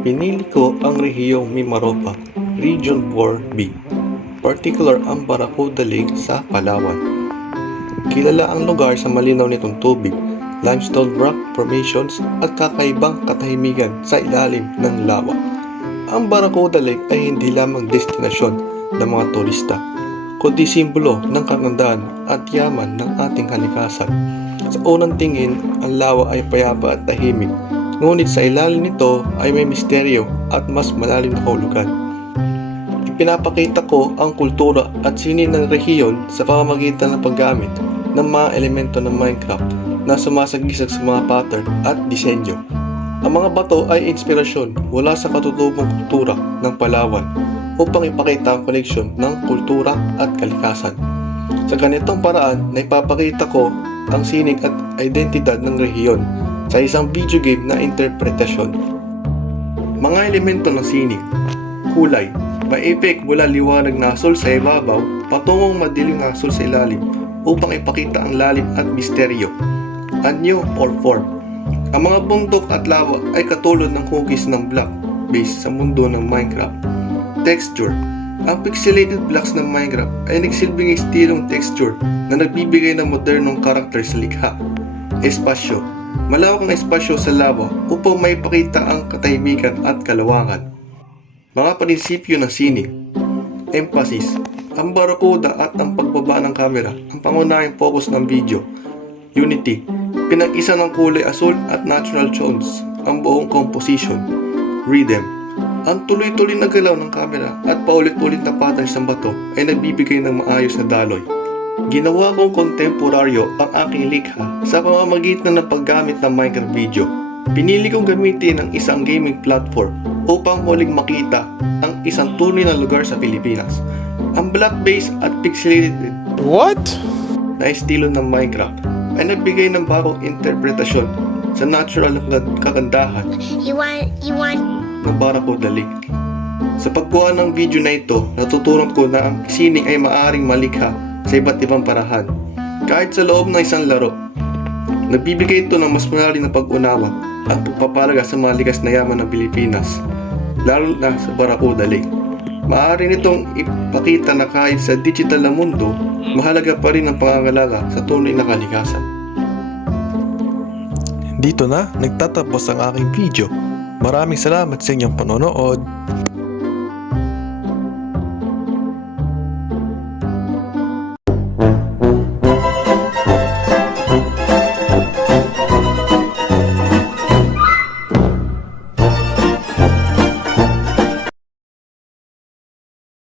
Pinili ko ang rehiyong Mimaropa, Region 4B, particular ang Barracuda Lake sa Palawan. Kilala ang lugar sa malinaw nitong tubig, limestone rock formations at kakaibang katahimikan sa ilalim ng lawa. Ang Barracuda Lake ay hindi lamang destinasyon ng mga turista, kundi simbolo ng kagandahan at yaman ng ating kalikasan. Sa unang tingin, ang lawa ay payapa at tahimik, ngunit sa ilalim nito ay may misteryo at mas malalim na kahulugan. Ipinapakita ko ang kultura at sining ng rehiyon sa pamamagitan ng paggamit ng mga elemento ng Minecraft na sumasagisag sa mga pattern at disenyo. Ang mga bato ay inspirasyon mula sa katutubong kultura ng Palawan upang ipakita ang koneksyon ng kultura at kalikasan. Sa ganitong paraan, naipapakita ko ang sining at identidad ng rehiyon sa isang video game na interpretasyon. Mga elemento ng sining. Kulay. May effect mula liwanag na asul sa ibabaw patungong madilim na asul sa ilalim upang ipakita ang lalim at misteryo. Anyo or form. Ang mga bundok at lawa ay katulad ng hugis ng block base sa mundo ng Minecraft. Texture. Ang pixelated blocks ng Minecraft ay nagsilbing estilong texture na nagbibigay ng modernong karakter sa likha. Espasyo. Malawak na espasyo sa lawa upang maipakita ang katahimikan at kalawangan. Mga prinsipyo ng sining. Emphasis. Ang Barracuda at ang pagbaba ng kamera ang pangunahing focus ng video. Unity. Pinag-isa ng kulay asul at natural tones ang buong composition. Rhythm. Ang tuloy-tuloy na galaw ng kamera at paulit-ulit na patterns ng bato ay nagbibigay ng maayos na daloy. Ginawa kong kontemporaryo ang aking likha sa pamamagitan ng paggamit ng Minecraft video. Pinili kong gamitin ang isang gaming platform upang muling makita ang isang tunay na lugar sa Pilipinas. Ang block base at pixelated na estilo ng Minecraft ay nagbigay ng bagong interpretasyon sa natural na kagandahan ng Barracuda Lake. Sa pagkuha ng video na ito, natutunan ko na ang sining ay maaaring malikha sa iba't ibang parahan. Kahit sa loob ng isang laro, nagbibigay ito ng mas malalim na pag-unawa at pagpapalaga sa mga likas na yaman ng Pilipinas, lalo na sa Barracuda Lake. Maaari nitong ipakita na kahit sa digital na mundo, mahalaga pa rin ang pangangalaga sa tunay na kalikasan. Dito na nagtatapos ang aking video. Maraming salamat sa inyong panonood.